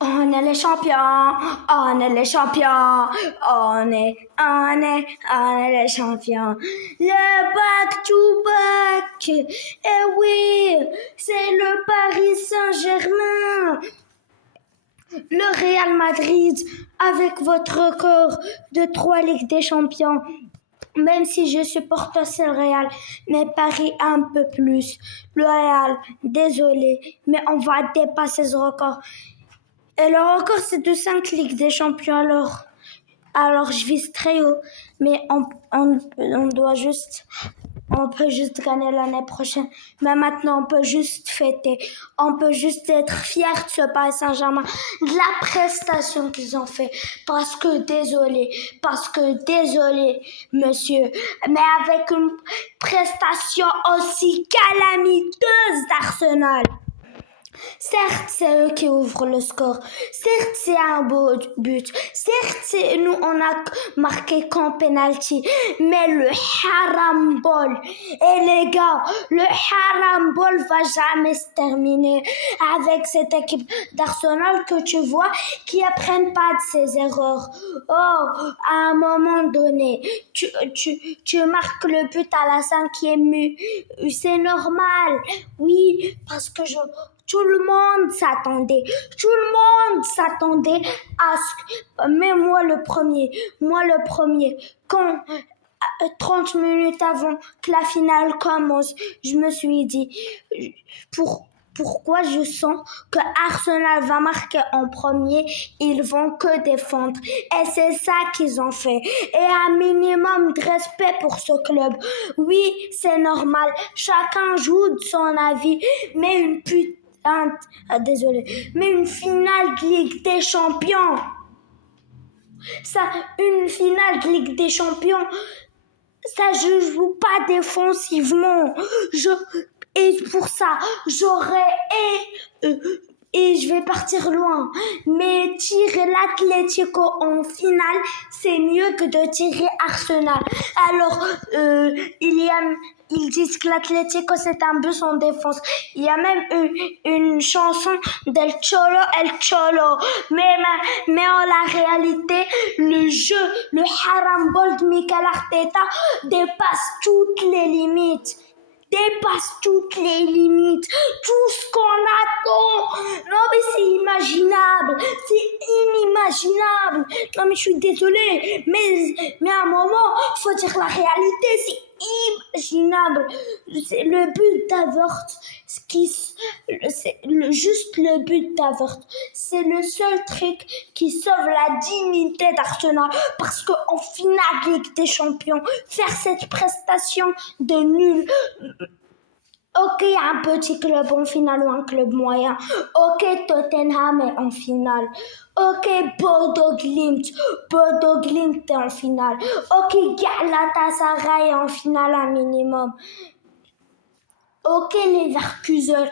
On est les champions, on est les champions, on est les champions. Le back to back, et oui, c'est le Paris Saint-Germain. Le Real Madrid, avec votre record de 3 Ligues des Champions, même si je supporte aussi le Real, mais Paris un peu plus. Le Real, désolé, mais on va dépasser ce record. Et le record, c'est de 5 Ligues des Champions, alors je vise très haut, mais on doit juste... On peut juste gagner l'année prochaine. Mais maintenant, on peut juste fêter. On peut juste être fiers de ce Paris Saint-Germain, de la prestation qu'ils ont fait. Parce que désolé, monsieur. Mais avec une prestation aussi calamiteuse d'Arsenal. Certes, c'est eux qui ouvrent le score. Certes, c'est un beau but. Certes, c'est nous, on a marqué qu'en penalty. Mais le harambol, et les gars, le harambol va jamais se terminer avec cette équipe d'Arsenal que tu vois qui apprennent pas de ses erreurs. Oh, à un moment donné, tu marques le but à la 5e minute. C'est normal. Oui, parce que tout le monde s'attendait. Tout le monde s'attendait à ce que... Mais moi le premier, quand 30 minutes avant que la finale commence, je me suis dit, pourquoi je sens que Arsenal va marquer en premier, ils vont que défendre. Et c'est ça qu'ils ont fait. Et un minimum de respect pour ce club. Oui, c'est normal. Chacun joue de son avis, mais mais une finale de Ligue des Champions. Une finale de Ligue des Champions, ça, je joue pas défensivement. Et pour ça, et je vais partir loin. Mais tirer l'Atlético en finale, c'est mieux que de tirer Arsenal. Alors, ils disent que l'Atlético c'est un bus en défense. Il y a même une chanson d'El Cholo, El Cholo. Mais en la réalité, le harambol de Mikel Arteta dépasse toutes les limites. Tout ce qu'on attend. Non mais c'est inimaginable, non mais je suis désolée, mais à un moment faut dire la réalité, c'est imaginable. C'est le but d'Havertz, juste le but d'Havertz, c'est le seul truc qui sauve la dignité d'Arsenal, parce qu'en finale de Ligue des Champions, faire cette prestation de nul. Ok, un petit club en finale ou un club moyen. Ok, Tottenham est en finale. Ok, Bodo Glimt est en finale. Ok, Galatasaray est en finale un minimum. Ok, Leverkusen.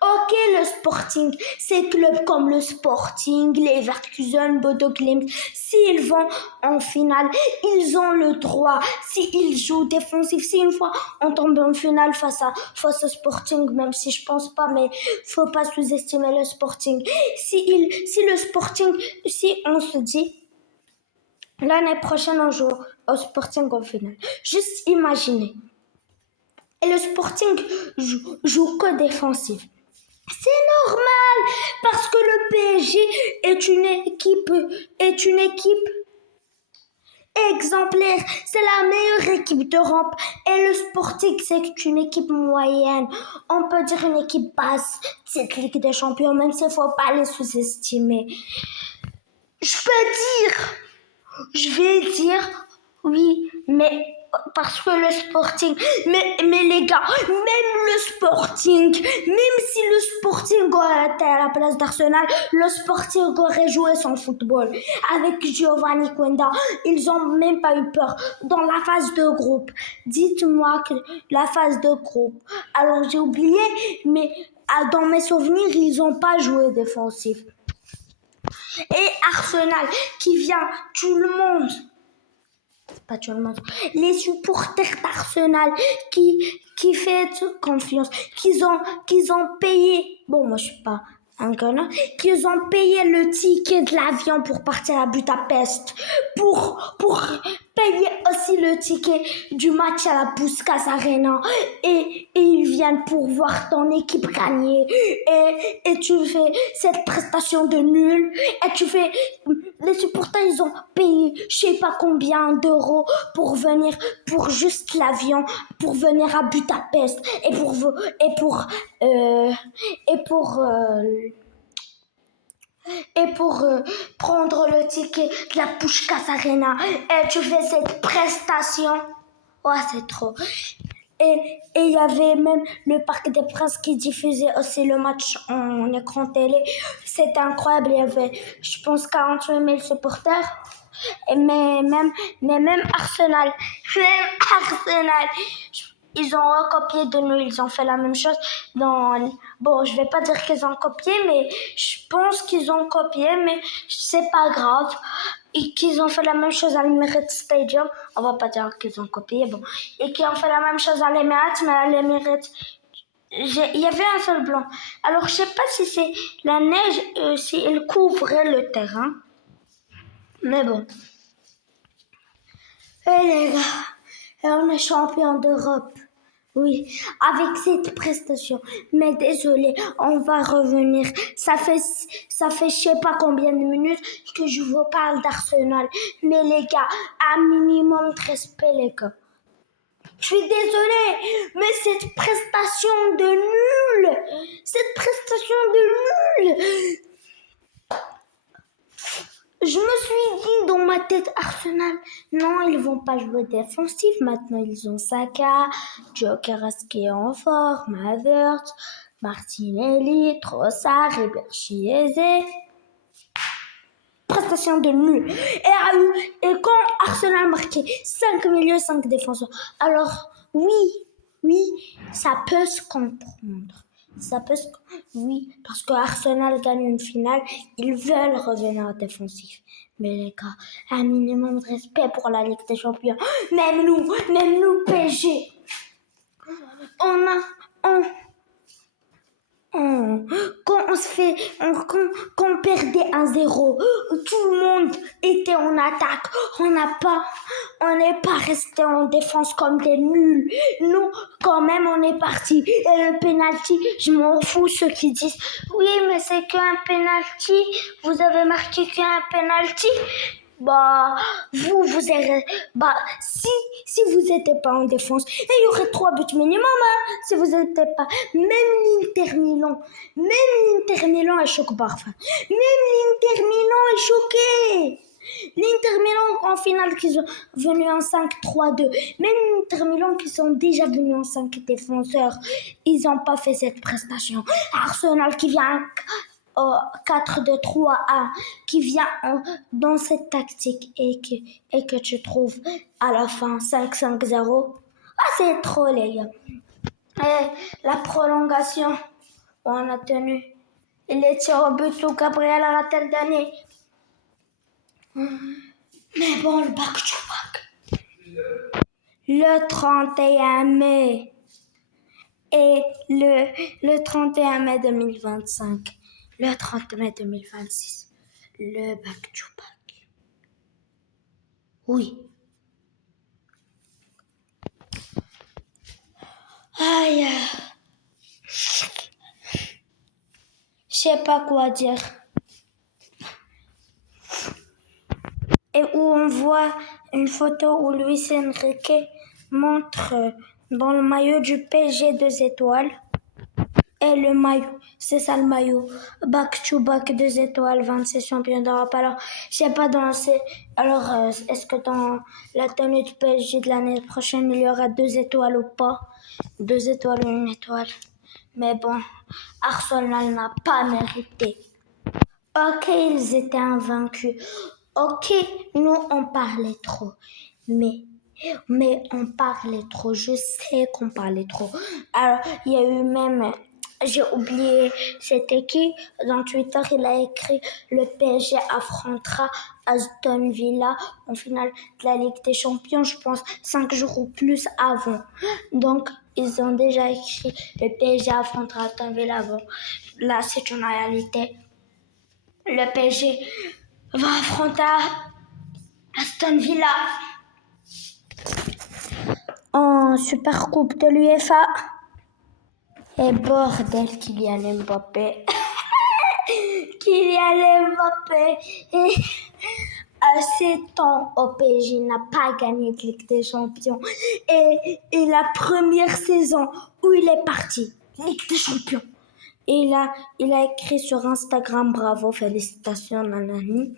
Ok, le Sporting, ces clubs comme le Sporting, Leverkusen, Bodo Glimt, s'ils vont en finale, ils ont le droit. S'ils jouent défensif, si une fois on tombe en finale face au Sporting, même si je pense pas, mais faut pas sous-estimer le Sporting. Si on se dit l'année prochaine on joue au Sporting en finale, juste imaginez. Et le Sporting joue que défensif. C'est normal, parce que le PSG est une équipe exemplaire. C'est la meilleure équipe d'Europe. Et le Sporting, c'est une équipe moyenne. On peut dire une équipe basse de cette Ligue des Champions, même s'il ne faut pas les sous-estimer. Je vais dire, oui, mais parce que le Sporting, mais les gars, même le Sporting, même si le Sporting aurait été à la place d'Arsenal, le Sporting aurait joué son football avec Giovanni Quenda. Ils ont même pas eu peur dans la phase de groupe. Dites-moi que la phase de groupe, alors j'ai oublié, mais dans mes souvenirs, ils ont pas joué défensif. Et Arsenal qui vient, tout le monde, pas tout le monde, les supporters d'Arsenal qui fait confiance, qu'ils ont payé. Bon, moi je suis pas un Ghana, qu'ils ont payé le ticket de l'avion pour partir à Budapest, pour payer aussi le ticket du match à la Puskás Arena, et ils viennent pour voir ton équipe gagner, et tu fais cette prestation de nul, et tu fais, les supporters ils ont payé je sais pas combien d'euros pour venir, pour juste l'avion, pour venir à Budapest, et pour prendre le ticket de la Puskás Arena, et tu fais cette prestation. Oh, c'est trop. Et il y avait même le Parc des Princes qui diffusait aussi le match en écran télé. C'était incroyable. Il y avait, je pense, 48 000 supporters. Mais même Arsenal, ils ont recopié de nous, ils ont fait la même chose bon, je vais pas dire qu'ils ont copié, mais je pense qu'ils ont copié, mais c'est pas grave. Et qu'ils ont fait la même chose à l'Emirates Stadium, on va pas dire qu'ils ont copié, bon. Et qu'ils ont fait la même chose à l'Emirates, mais à l'Emirates, il y avait un seul blanc. Alors, je sais pas si c'est la neige, si elle couvrait le terrain. Mais bon. Et les gars, on est champion d'Europe. Oui, avec cette prestation. Mais désolé, on va revenir. Ça fait je sais pas combien de minutes que je vous parle d'Arsenal. Mais les gars, un minimum de respect, les gars. Je suis désolée, mais cette prestation de nul, je me suis dit dans ma tête, Arsenal, non, ils vont pas jouer défensif. Maintenant, ils ont Saka, Gyökeres qui est en forme, Havertz, Martinelli, Trossard, Ribéry, Eze. Prestation de nul. Et quand Arsenal marquait 5 milieux, 5 défenseurs, alors oui, ça peut se comprendre. Oui, parce que Arsenal gagne une finale, ils veulent revenir défensif. Mais les gars, un minimum de respect pour la Ligue des Champions. Même nous, PSG. Quand on perdait 1-0, tout le monde était en attaque. On n'est pas resté en défense comme des nuls. Nous, quand même, on est parti. Et le penalty, je m'en fous ceux qui disent oui, mais c'est qu'un penalty. Vous avez marqué qu'un penalty. Vous êtes, si vous n'étiez pas en défense, il y aurait 3 buts minimum, si vous n'étiez pas, même l'Inter Milan est choqué parfois. Même l'Inter Milan est choqué. L'Inter Milan en finale qui sont venus en 5-3-2. Même l'Inter Milan qui sont déjà venus en 5 défenseurs, ils n'ont pas fait cette prestation. Arsenal qui vient 4-2-3-1 qui vient dans cette tactique et que tu trouves à la fin 5-5-0. C'est trop les gars. Et la prolongation, on a tenu. Il est tir au but où Gabriel a la tête d'année. Mais bon, le back to back. Le 31 mai et le 31 mai 2025. Le 30 mai 2026, le back to back. Oui. Aïe. Je sais pas quoi dire. Et où on voit une photo où Luis Enrique montre dans le maillot du PSG 2 étoiles. Et le maillot, c'est ça le maillot. Back to back 2 étoiles, 26 champions d'Europe. Alors, je sais pas est-ce que dans la tenue du PSG de l'année prochaine, il y aura 2 étoiles ou pas? 2 étoiles ou 1 étoile. Mais bon, Arsenal n'a pas mérité. Ok, ils étaient invaincus. Ok, nous on parlait trop. Mais on parlait trop. Je sais qu'on parlait trop. Alors, il y a eu même... J'ai oublié cette équipe. Dans Twitter, il a écrit le PSG affrontera Aston Villa en finale de la Ligue des Champions, je pense 5 jours ou plus avant. Donc, ils ont déjà écrit le PSG affrontera Aston Villa. Bon, là, c'est une réalité. Le PSG va affronter Aston Villa en Super Coupe de l'UEFA. Et bordel, Kylian Mbappé. Kylian Mbappé. À 7 ans au PSG n'a pas gagné de Ligue des Champions. Et la première saison où il est parti, Ligue des Champions. Et il a écrit sur Instagram, bravo, félicitations, nanani.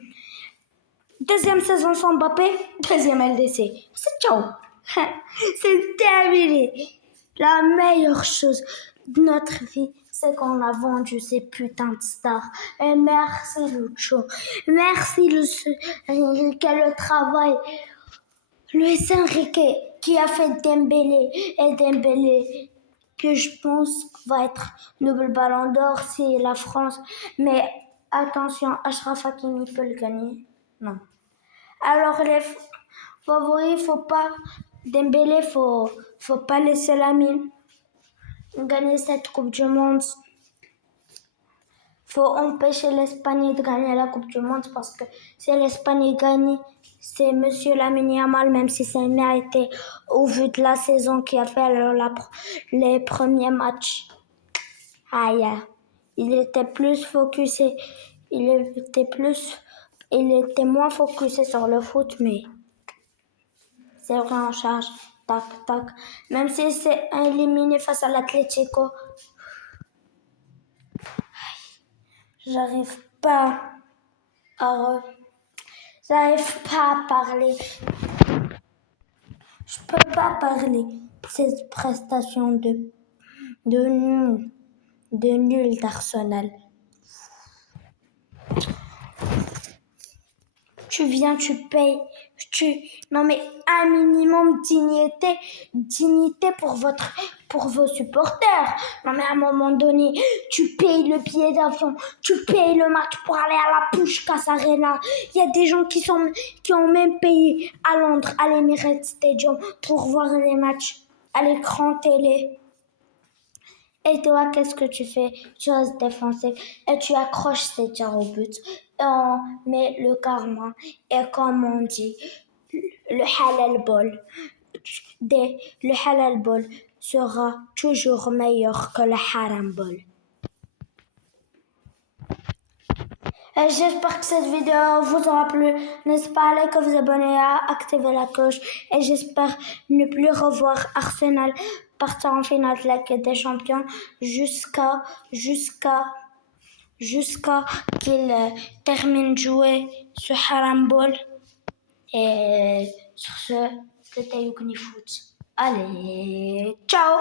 Deuxième saison sans Mbappé, deuxième LDC. C'est ciao. C'est terminé. La meilleure chose de notre vie, c'est qu'on a vendu ces putains de stars. Et merci Lucho. Merci le travail. Luis Enrique qui a fait Dembélé. Et Dembélé que je pense va être double ballon d'or, c'est la France. Mais attention, Achraf Hakimi peut le gagner. Non. Alors les favoris, faut pas Dembélé, faut pas laisser Lamine gagner cette Coupe du Monde. Faut empêcher l'Espagne de gagner la Coupe du Monde parce que si l'Espagne gagne, c'est Monsieur Lamine Yamal, même si c'est mérité au vu de la saison qu'il a fait les premiers matchs. Aïe, il était plus focusé, il était moins focusé sur le foot, mais c'est vrai en charge, tac, tac. Même si c'est éliminé face à l'Atlético, j'arrive pas à parler. Je peux pas parler de cette prestation de nul d'Arsenal. Tu viens, tu payes, non mais un minimum dignité pour vos supporters. Non mais à un moment donné, tu payes le billet d'avion, tu payes le match pour aller à la Puskás Arena. Il y a des gens qui ont même payé à Londres, à l'Emirates Stadium pour voir les matchs à l'écran télé. Et toi, qu'est-ce que tu fais? Tu restes défensif et tu accroches ces tirs au but. Et on met le karma. Et comme on dit, le halal ball. Le halal ball sera toujours meilleur que le haram ball. Et j'espère que cette vidéo vous aura plu. N'hésitez pas à liker, vous abonner, à activer la cloche. Et j'espère ne plus revoir Arsenal partir en finale de la Ligue des Champions jusqu'à qu'il termine de jouer ce haram ball. Et sur ce, c'était Yugni Foot. Allez, ciao!